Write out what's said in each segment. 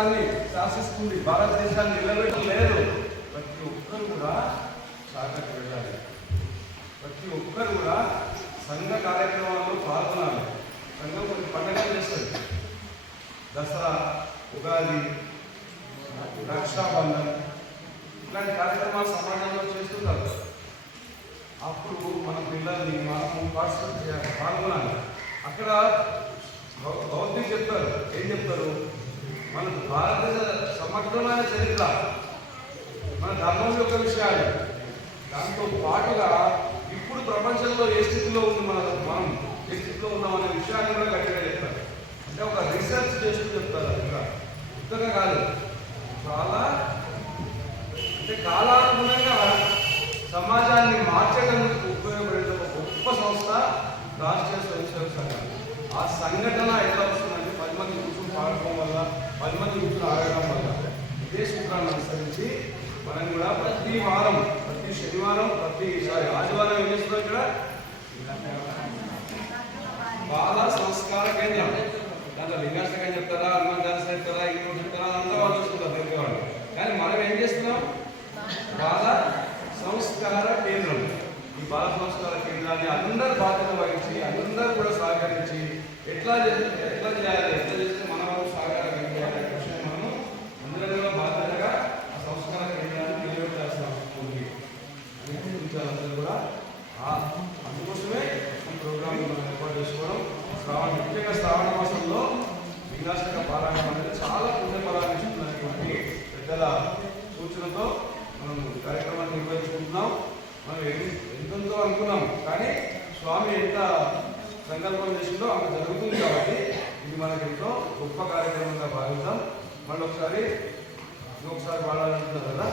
లోకాన్ని శాసిస్తుంది, భారతదేశాన్ని నిలబెట్టడం లేదు. ప్రతి ఒక్కరు కూడా శాఖకు వెళ్ళాలి, ప్రతి ఒక్కరు కూడా సంఘ కార్యక్రమాల్లో పాల్గొనాలి. సంఘం కొన్ని పండుగలు చేస్తుంది, దసరా, ఉగాది, రక్షాబంధన్ ఇలాంటి కార్యక్రమాలు సమాజంలో చేస్తుంటారు. అప్పుడు మన పిల్లల్ని మనం పార్టిసిపేట్ చేయాలి, పాల్గొనాలి. అక్కడ భౌతిక చెప్తారు, ఏం చెప్తారు, మనకు భారతదేశ సమగ్రమైన చరిత్ర, మన ధర్మం యొక్క విషయాలు, దాంతో పాటుగా ఇప్పుడు ప్రపంచంలో ఏ స్థితిలో ఉంది మనం ఏ స్థితిలో ఉన్నాం అనే విషయాన్ని కూడా గట్టిగా చెప్తారు. అంటే ఒక రీసెర్చ్ చేస్తూ చెప్తారు. అది కూడా ఉత్తగా కాదు, చాలా అంటే కాలానుగుణంగా సమాజాన్ని మార్చడానికి ఉపయోగపడే ఒక గొప్ప సంస్థ రాష్ట్రీయ స్వయంసేవక సంఘం. ఆ సంఘటన ఎట్లా వస్తుందంటే 10 మంది కూర్చుని పాడటం వల్ల, 10 మంది కూర్చుని ఆడడం వల్ల. ఇదే సూత్రాన్ని అనుసరించి మనం కూడా ప్రతి వారం, ప్రతి శనివారం, ఆదివారం ఏం చేస్తున్నాం ఇక్కడ బాల సంస్కార కేంద్రం. దాంట్లో లింగాష్టకం చెప్తారా, హనుమాన్ చెప్తారా, ఇంకోటి చెప్తారా, అంతా వాళ్ళు చూసుకుంటారు ప్రతి వాళ్ళు. కానీ మనం ఏం చేస్తున్నాం, బాల సంస్కార కేంద్రం. ఈ బాల సంస్కార కేంద్రాన్ని అందరూ బాధ్యత వహించి, అందరూ కూడా సహకరించి ఎట్లా చేయాలి, ఎట్లా చేస్తే మన వాళ్ళు సహకారం చేయాలి విషయం మనము అందరూ కూడా బాధ్యతగా ఆ సంస్కార కేంద్రాన్ని నిలబెట్టాల్సిన అవసరం ఉంది. అందరూ కూడా అందుకోసమే ఈ ప్రోగ్రామ్ మనం ఏర్పాటు చేసుకోవడం. ముఖ్యంగా శ్రావణ మాసంలో లింగాష్టక పారాయణం అనేది చాలా పుణ్యఫలాన్ని ఇస్తున్నటువంటి పెద్దల సూచనతో మనం కార్యక్రమాన్ని నిర్వహించుకుంటున్నాం. మనం ఎంతో అనుకున్నాం, కానీ స్వామి ఎంత సంకల్పం చేసిందో అంత జరుగుతుంది. కాబట్టి ఇది మనకి ఎంతో గొప్ప కార్యక్రమంగా భావిస్తాం. మళ్ళీ ఒకసారి ఇంకొకసారి పాడాలంటున్నారు కదా,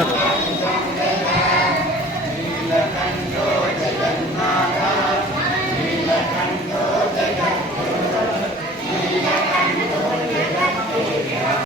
Look.